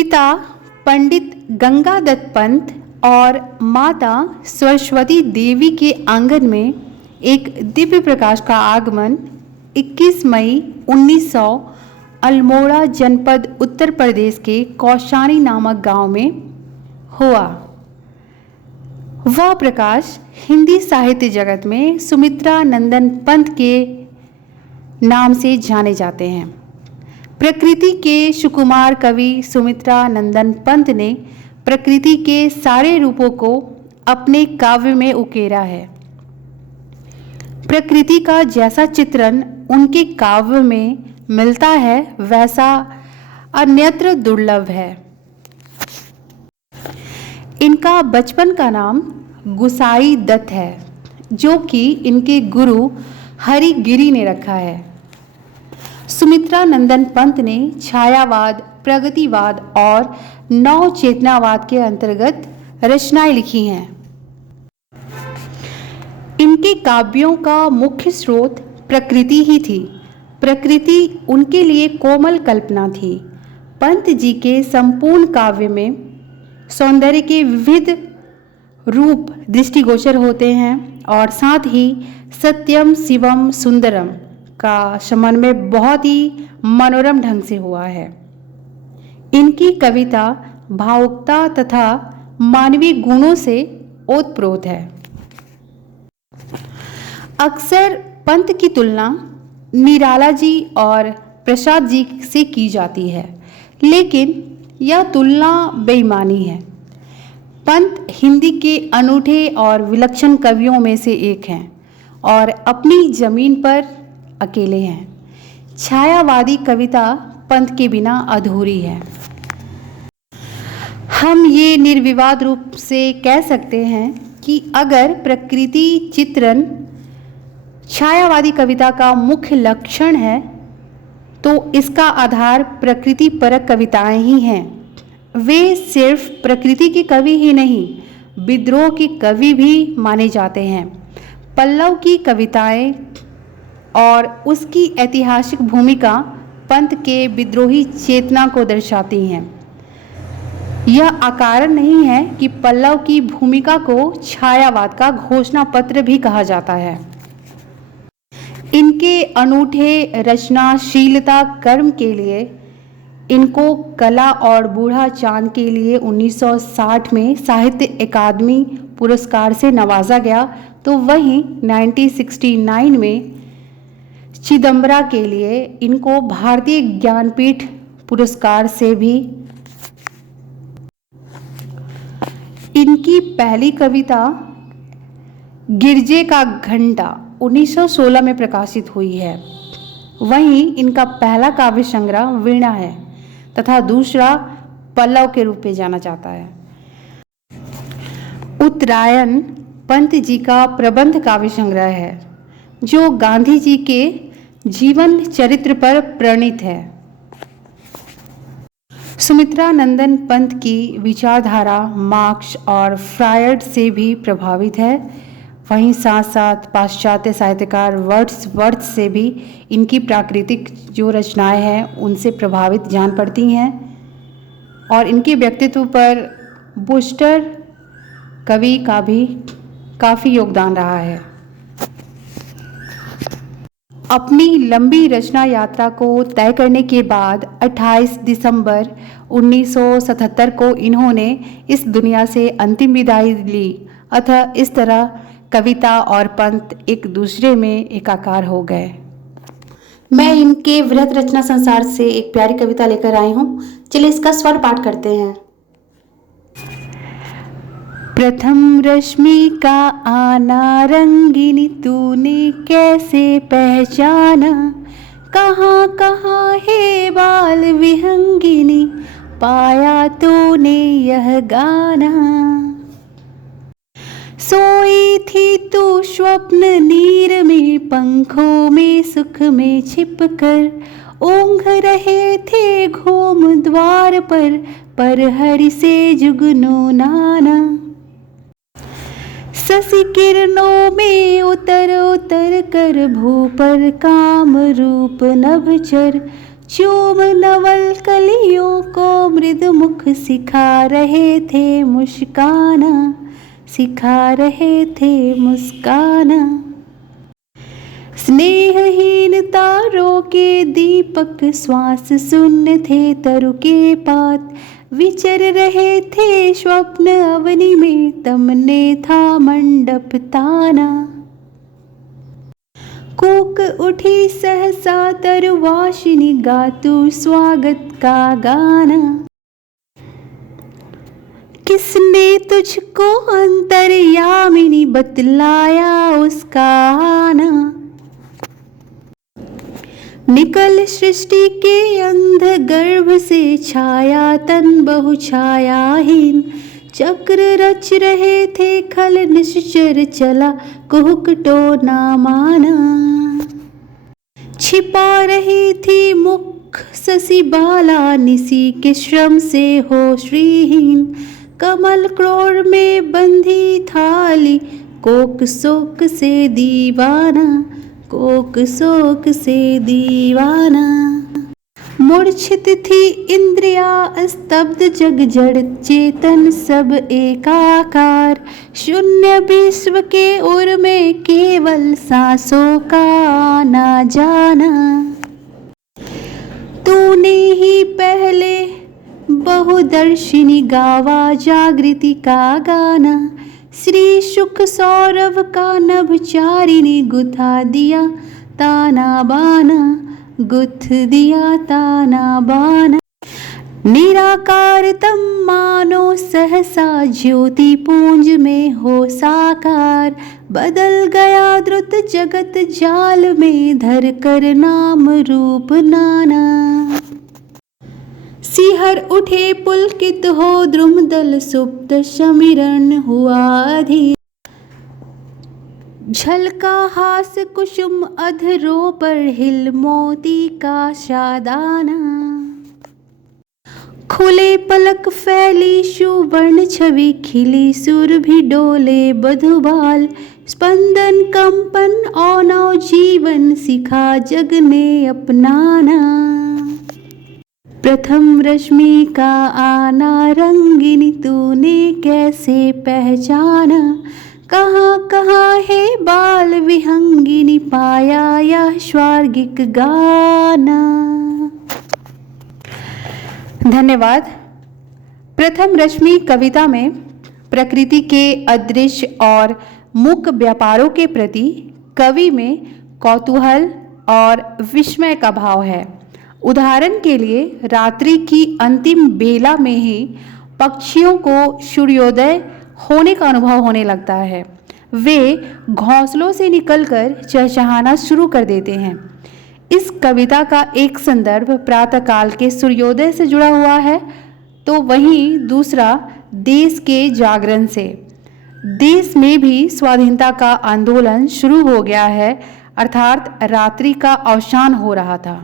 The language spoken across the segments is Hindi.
पिता पंडित गंगादत्त पंत और माता सरस्वती देवी के आंगन में एक दिव्य प्रकाश का आगमन 21 मई 1900 अल्मोड़ा जनपद उत्तर प्रदेश के कौशानी नामक गांव में हुआ। वह प्रकाश हिंदी साहित्य जगत में सुमित्रा नंदन पंत के नाम से जाने जाते हैं। प्रकृति के सुकुमार कवि सुमित्रा नंदन पंत ने प्रकृति के सारे रूपों को अपने काव्य में उकेरा है। प्रकृति का जैसा चित्रण उनके काव्य में मिलता है वैसा अन्यत्र दुर्लभ है। इनका बचपन का नाम गुसाई दत्त है, जो कि इनके गुरु हरिगिरि ने रखा है। सुमित्रा नंदन पंत ने छायावाद, प्रगतिवाद और नव चेतनावाद के अंतर्गत रचनाएं लिखी हैं। इनके काव्यों का मुख्य स्रोत प्रकृति ही थी। प्रकृति उनके लिए कोमल कल्पना थी। पंत जी के संपूर्ण काव्य में सौंदर्य के विविध रूप दृष्टिगोचर होते हैं और साथ ही सत्यम शिवम सुंदरम का समन्वय बहुत ही मनोरम ढंग से हुआ है। इनकी कविता भावुकता तथा मानवीय गुणों से ओतप्रोत है। अक्सर पंत की तुलना निराला जी और प्रसाद जी से की जाती है, लेकिन यह तुलना बेईमानी है। पंत हिंदी के अनूठे और विलक्षण कवियों में से एक हैं और अपनी जमीन पर अकेले हैं। छायावादी कविता पंत के बिना अधूरी है। हम ये निर्विवाद रूप से कह सकते हैं कि अगर प्रकृति चित्रण छायावादी कविता का मुख्य लक्षण है तो इसका आधार प्रकृति परक कविताएं ही हैं। वे सिर्फ प्रकृति के कवि ही नहीं, विद्रोह के कवि भी माने जाते हैं। पल्लव की कविताएं और उसकी ऐतिहासिक भूमिका पंत के विद्रोही चेतना को दर्शाती हैं। यह अकारण नहीं है कि पल्लव की भूमिका को छायावाद का घोषणा पत्र भी कहा जाता है। इनके अनूठे रचनाशीलता कर्म के लिए इनको कला और बूढ़ा चांद के लिए 1960 में साहित्य अकादमी पुरस्कार से नवाजा गया, तो वहीं 1969 में चिदंबरा के लिए इनको भारतीय ज्ञानपीठ पुरस्कार से भी। इनकी पहली कविता गिरजे का घंटा 1916 में प्रकाशित हुई है। वहीं इनका पहला काव्य संग्रह वीणा है तथा दूसरा पल्लव के रूप में जाना जाता है। उत्तरायण पंत जी का प्रबंध काव्य संग्रह है, जो गांधी जी के जीवन चरित्र पर प्रणीत है। सुमित्रा नंदन पंत की विचारधारा मार्क्स और फ्रायड से भी प्रभावित है। वहीं साथ साथ पाश्चात्य साहित्यकार वर्ड्सवर्थ से भी इनकी प्राकृतिक जो रचनाएं हैं उनसे प्रभावित जान पड़ती हैं और इनके व्यक्तित्व पर बूस्टर कवि का भी काफ़ी योगदान रहा है। अपनी लंबी रचना यात्रा को तय करने के बाद 28 दिसंबर 1977 को इन्होंने इस दुनिया से अंतिम विदाई ली। अतः इस तरह कविता और पंत एक दूसरे में एकाकार हो गए। मैं इनके वृहत रचना संसार से एक प्यारी कविता लेकर आई हूँ। चलिए इसका स्वर पाठ करते हैं। प्रथम रश्मि का आना रंगिनी तूने कैसे पहचाना, कहाँ कहाँ है बाल विहंगिनी पाया तूने यह गाना। सोई थी तू स्वप्न नीर में पंखों में सुख में छिप कर, ऊँघ रहे थे घूम द्वार पर हरि से जुगनू नाना। शशि किरणों में उतर उतर कर भू पर काम रूप नभचर, चूम नवल कलियों को मृद मुख सिखा रहे थे मुस्काना, सिखा रहे थे मुस्काना। स्नेहहीन तारों के दीपक श्वास शून्य थे तरु के पात, विचर रहे थे स्वप्न अवनि में तमने था मंडप ताना। कूक उठी सहसा तरवाशिनी गातू स्वागत का गाना। किसने तुझको अंतर्यामिनी बतलाया उसका आना। निकल सृष्टि के अंध गर्भ से छाया तन बहु छायाहीन, चक्र रच रहे थे खल निश्चर चला कुहुकटो ना माना। छिपा रही थी मुख शशि बाला निसी के श्रम से हो श्रीहीन, कमल क्रोड़ में बंधी थाली कोक शोक से दीवाना, कोक शोक से दीवाना। मूर्छित थी इंद्रिया स्तब्ध जग जड़ चेतन सब एकाकार, शून्य विश्व के उर में केवल सांसों का आना जाना। तूने ही पहले बहुदर्शिनी गावा जागृति का गाना, श्री सुख सौरभ का नभचारिणी गुथा दिया ताना बाना, गुथ दिया ताना बाना। निराकार तम मानो सहसा ज्योति पुंज में हो साकार, बदल गया द्रुत जगत जाल में धर कर नाम रूप नाना। सिहर उठे पुलकित हो द्रुमदल सुप्त समिरण हुआ अधीर, झलका हास कुसुम अधरों पर हिल मोती का शादाना। खुले पलक फैली सुवर्ण छवि खिली सुर भी डोले बधुबाल, स्पंदन कंपन और नव जीवन सिखा जग ने अपनाना। प्रथम रश्मि का आना रंगिनी तूने कैसे पहचाना, कहाँ कहाँ है बाल विहंगिनी पाया यह स्वर्गिक गाना। धन्यवाद। प्रथम रश्मि कविता में प्रकृति के अदृश्य और मूक व्यापारों के प्रति कवि में कौतूहल और विस्मय का भाव है। उदाहरण के लिए रात्रि की अंतिम बेला में ही पक्षियों को सूर्योदय होने का अनुभव होने लगता है। वे घोंसलों से निकलकर चहचहाना शुरू कर देते हैं। इस कविता का एक संदर्भ प्रातःकाल के सूर्योदय से जुड़ा हुआ है, तो वहीं दूसरा देश के जागरण से। देश में भी स्वाधीनता का आंदोलन शुरू हो गया है, अर्थात रात्रि का अवसान हो रहा था।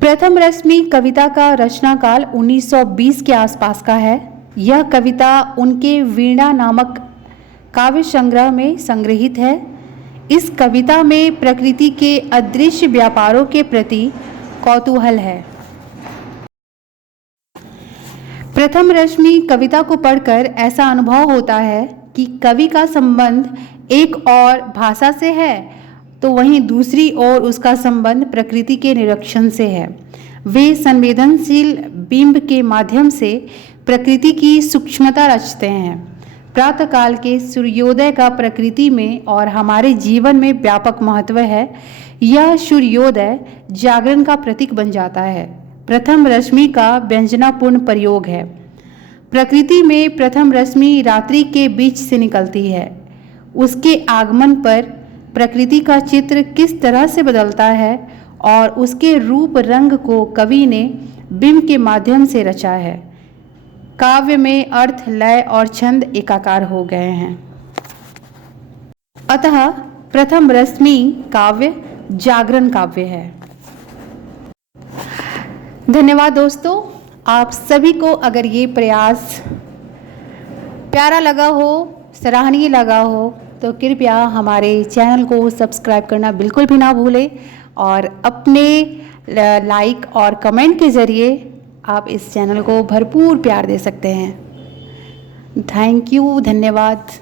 प्रथम रश्मि कविता का रचनाकाल 1920 के आसपास का है। यह कविता उनके वीणा नामक काव्य संग्रह में संग्रहित है। इस कविता में प्रकृति के अदृश्य व्यापारों के प्रति कौतूहल है। प्रथम रश्मि कविता को पढ़कर ऐसा अनुभव होता है कि कवि का संबंध एक और भाषा से है, तो वहीं दूसरी ओर उसका संबंध प्रकृति के निरीक्षण से है। वे संवेदनशील बिंब के माध्यम से प्रकृति की सूक्ष्मता रचते हैं। प्रातःकाल के सूर्योदय का प्रकृति में और हमारे जीवन में व्यापक महत्व है। यह सूर्योदय जागरण का प्रतीक बन जाता है। प्रथम रश्मि का व्यंजनापूर्ण प्रयोग है। प्रकृति में प्रथम रश्मि रात्रि के बीच से निकलती है। उसके आगमन पर प्रकृति का चित्र किस तरह से बदलता है और उसके रूप रंग को कवि ने बिंब के माध्यम से रचा है। काव्य में अर्थ, लय और छंद एकाकार हो गए हैं। अतः प्रथम रश्मि काव्य जागरण काव्य है। धन्यवाद दोस्तों। आप सभी को अगर ये प्रयास प्यारा लगा हो, सराहनीय लगा हो, तो कृपया हमारे चैनल को सब्सक्राइब करना बिल्कुल भी ना भूलें और अपने लाइक और कमेंट के ज़रिए आप इस चैनल को भरपूर प्यार दे सकते हैं। थैंक यू, धन्यवाद।